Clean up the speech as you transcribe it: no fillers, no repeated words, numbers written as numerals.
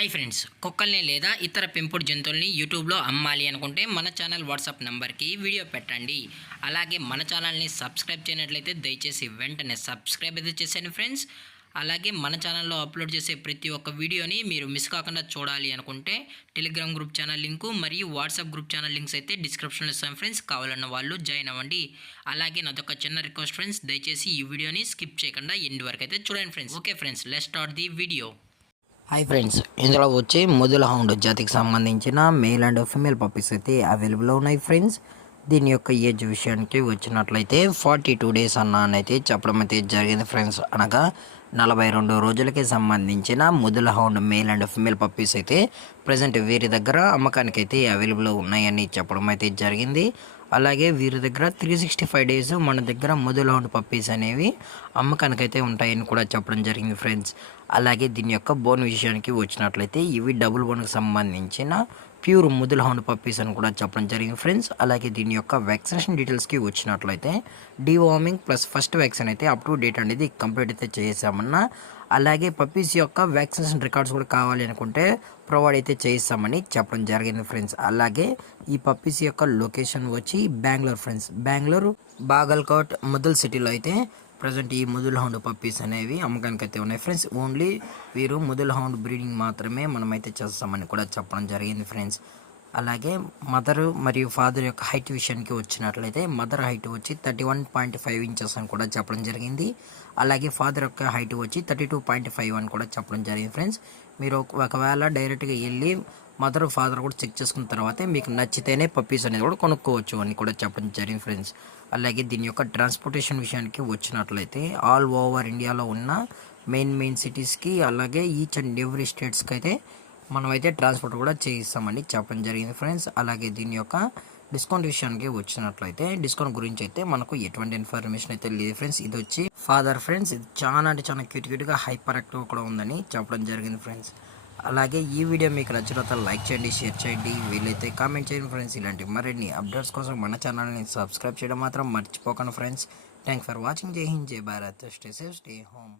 Hi friends, కుక్కల్ని లేదా ఇతర పెంపుడు జంతువుల్ని యూట్యూబ్లో అమ్మాలి అనుకుంటే మన ఛానల్ వాట్సాప్ నెంబర్కి వీడియో పెట్టండి. అలాగే మన ఛానల్ని సబ్స్క్రైబ్ చేయనట్లయితే దయచేసి వెంటనే సబ్స్క్రైబ్ అయితే చేసేయండి ఫ్రెండ్స్. అలాగే మన ఛానల్లో అప్లోడ్ చేసే ప్రతి ఒక్క వీడియోని మీరు మిస్ కాకుండా చూడాలి అనుకుంటే టెలిగ్రామ్ గ్రూప్ ఛానల్ లింకు మరియు వాట్సాప్ గ్రూప్ ఛానల్ లింక్స్ అయితే డిస్క్రిప్షన్లో ఇస్తాం ఫ్రెండ్స్. కావాలన్న వాళ్ళు జాయిన్ అవ్వండి. అలాగే నాదొక చిన్న రిక్వెస్ట్ ఫ్రెండ్స్, దయచేసి ఈ వీడియోని స్కిప్ చేయకుండా ఎండ్ వరకు అయితే చూడండి friends. Okay friends, let's start the video. Hi friends, ఇందులో వచ్చి ముదుల హౌండ్ జాతికి సంబంధించిన మేల్ అండ్ ఫిమేల్ పప్పీస్ అయితే అవైలబుల్ ఉన్నాయి ఫ్రెండ్స్. దీని యొక్క ఏజ్ విషయానికి వచ్చినట్లయితే 42 డేస్ అయితే చెప్పడం అయితే జరిగింది ఫ్రెండ్స్. అనగా 42 రోజులకి సంబంధించిన Mudhol hound male and female puppies అయితే ప్రజెంట్ వీరి దగ్గర అమ్మకానికి అయితే అవైలబుల్ ఉన్నాయని చెప్పడం అయితే జరిగింది. అలాగే వీరి దగ్గర 365 డేస్ మన దగ్గర ముదుల హౌండ్ పప్పీస్ అనేవి అమ్మకానికి అయితే ఉంటాయని కూడా చెప్పడం జరిగింది ఫ్రెండ్స్. అలాగే దీని యొక్క బోన్ విషయానికి వచ్చినట్లయితే ఇవి డబుల్ బోన్కి సంబంధించిన ప్యూర్ ముదుల హౌండ్ పప్పీస్ అని కూడా చెప్పడం జరిగింది ఫ్రెండ్స్. అలాగే దీని యొక్క వ్యాక్సినేషన్ డీటెయిల్స్కి వచ్చినట్లయితే డీవార్మింగ్ ప్లస్ ఫస్ట్ వ్యాక్సిన్ అయితే అప్ టు డేట్ అనేది కంప్లీట్ అయితే చేసామన్నా. అలాగే పప్పీస్ యొక్క వ్యాక్సినేషన్ రికార్డ్స్ కూడా కావాలి అనుకుంటే ప్రొవైడ్ అయితే చేయిస్తామని చెప్పడం జరిగింది ఫ్రెండ్స్. అలాగే ఈ పప్పీస్ యొక్క లొకేషన్ వచ్చి బెంగళూరు ఫ్రెండ్స్. బెంగళూరు బాగల్కోట్ ముదల్ సిటీలో అయితే ప్రజెంట్ ఈ ముదుల హౌండ్ పప్పీస్ అనేవి అమ్మకానికి అయితే ఉన్నాయి ఫ్రెండ్స్. ఓన్లీ వీరు ముదుల హౌండ్ బ్రీడింగ్ మాత్రమే మనమైతే చేస్తామని కూడా చెప్పడం జరిగింది ఫ్రెండ్స్. అలాగే మదర్ మరియు ఫాదర్ యొక్క హైట్ విషయానికి వచ్చినట్లయితే మదర్ హైట్ వచ్చి 31.5 ఇంచెస్ అని కూడా చెప్పడం జరిగింది. అలాగే ఫాదర్ యొక్క హైట్ వచ్చి 32.5 అని కూడా చెప్పడం జరిగింది ఫ్రెండ్స్. మీరు ఒకవేళ డైరెక్ట్గా వెళ్ళి మదర్ ఫాదర్ కూడా చెక్ చేసుకున్న తర్వాతే మీకు నచ్చితేనే పప్పీస్ అనేది కూడా కొనుక్కోవచ్చు అని కూడా చెప్పడం జరిగింది ఫ్రెండ్స్. అలాగే దీని యొక్క ట్రాన్స్పోర్టేషన్ విషయానికి వచ్చినట్లయితే ఆల్ ఓవర్ ఇండియాలో ఉన్న మెయిన్ సిటీస్కి అలాగే ఈచ్ అండ్ ఎవ్రీ స్టేట్స్కి అయితే మనమైతే ట్రాన్స్పోర్ట్ కూడా చేయిస్తామని చెప్పడం జరిగింది ఫ్రెండ్స్. అలాగే దీని యొక్క డిస్కౌంట్ విషయానికి వచ్చినట్లయితే డిస్కౌంట్ గురించి అయితే మనకు ఎటువంటి ఇన్ఫర్మేషన్ అయితే లేదు ఫ్రెండ్స్. ఇది వచ్చి ఫాదర్ ఫ్రెండ్స్. ఇది చాలా అంటే చాలా క్యూట్గా హైపర్ యాక్టివ్ కూడా ఉందని చెప్పడం జరిగింది ఫ్రెండ్స్. అలాగే ఈ వీడియో మీకు నచ్చినంత లైక్ చేయండి, షేర్ చేయండి, వీలైతే కామెంట్ చేయండి ఫ్రెండ్స్. ఇలాంటి మరిన్ని అప్డేట్స్ కోసం మన ఛానల్ని సబ్స్క్రైబ్ చేయడం మాత్రం మర్చిపోకండి ఫ్రెండ్స్. Thanks for watching. జై హింద్, జై Bharat, stay safe, stay home.